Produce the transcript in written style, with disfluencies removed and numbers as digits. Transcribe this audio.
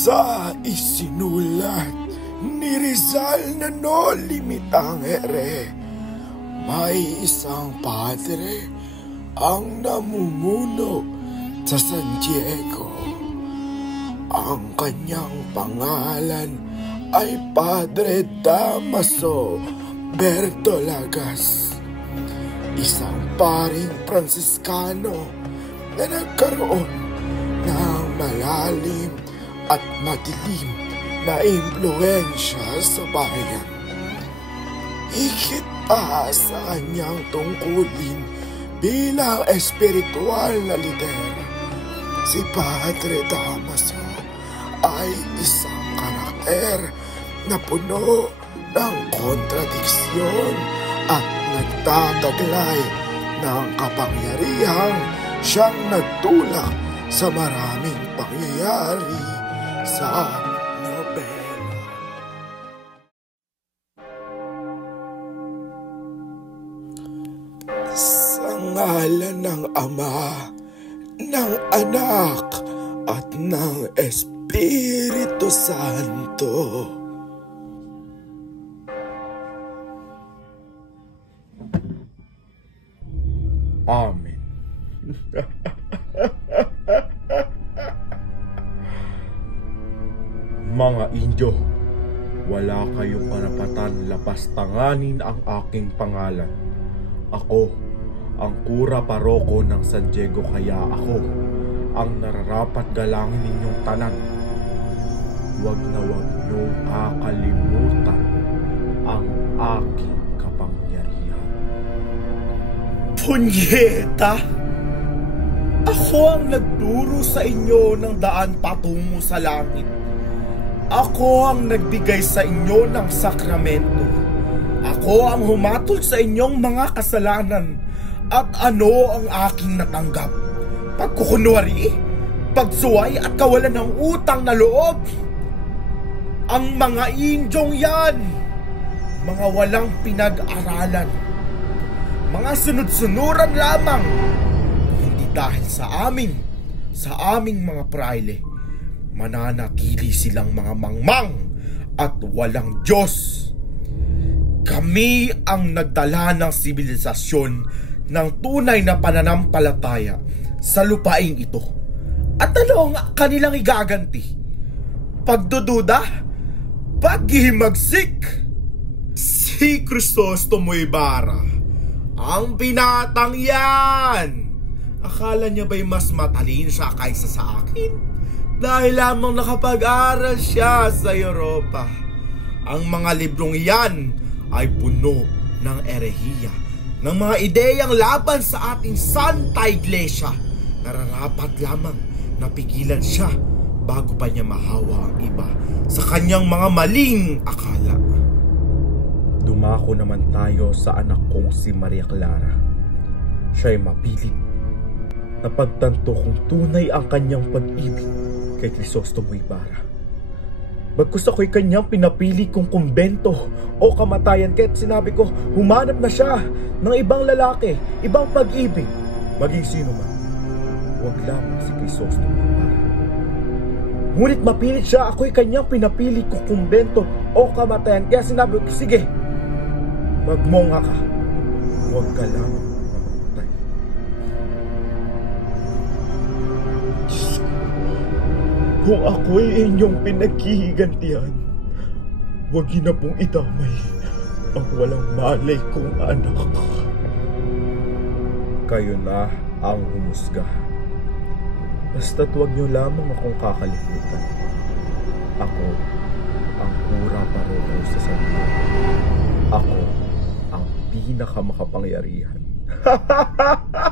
Sa isinulat ni Rizal na no Limitangere, may isang padre ang namumuno sa San Diego. Ang kanyang pangalan ay Padre Damaso Bertolagas, isang paring Pransiskano na nagkaroon ng malalim at madilim na impluensya sa bayan. Higit pa sa kanyang tungkulin bilang espiritual na lider, si Padre Damaso ay isang karakter na puno ng kontradiksyon at nagtataglay ng kapangyarihang siyang nagtulak sa maraming pangyayari sa nobela. Sa ngalan ng Ama, ng Anak, at ng Espiritu Santo. Amen. Mga Indio, wala kayong karapatan lapastanganin ang aking pangalan. Ako ang kura paroko ng San Diego, kaya ako ang nararapat galangin ninyong tanan. Huwag na huwag niyong kakalimutan ang aking kapangyarihan. Punyeta! Ako ang nagturo sa inyo ng daan patungo sa langit. Ako ang nagbigay sa inyo ng sakramento. Ako ang humatol sa inyong mga kasalanan. At ano ang aking natanggap? Pagkukunwari, pagsuway at kawalan ng utang na loob. Ang mga Indyong yan, mga walang pinag-aralan, mga sunod-sunuran lamang. Hindi dahil sa aming mga praile, mananatili silang mga mangmang at walang Diyos. Kami ang nagdala ng sibilisasyon ng tunay na pananampalataya sa lupaing ito. At ano ang kanilang igaganti? Pagdududa? Paghihimagsik? Si Crisostomo Ibarra, ang pinatang yan! Akala niya ba'y mas matalino siya kaysa sa akin? Dahil lamang nakapag-aral siya sa Europa. Ang mga librong iyan ay puno ng erehiya, ng mga ideyang laban sa ating Santa Iglesia. Nararapat lamang napigilan siya bago pa niya mahawa ang iba sa kanyang mga maling akala. Dumako naman tayo sa anak kong si Maria Clara. Siya'y mapilit na pagtanto kung tunay ang kanyang pag-ibig kay Crisostomo Ibarra. Bagkus ako'y kanyang pinapili kong kumbento o kamatayan, kaya't sinabi ko, humanap na siya ng ibang lalaki, ibang pag-ibig, maging sino man. Huwag lamang si Crisostomo Ibarra. Ngunit mapilit siya, ako'y kanyang pinapili kong kumbento o kamatayan, kaya sinabi ko, sige, magmongha ka, huwag ka lamang mamatay. Kung ako'y inyong pinaghihigantihan, huwag niyo na pong itamay ang walang malay kong anak. Kayo na ang humusga. Basta't huwag niyo lamang akong kakalimutan. Ako ang kura paroko sa San Diego. Ako ang pinakamakapangyarihan. Ha ha ha ha!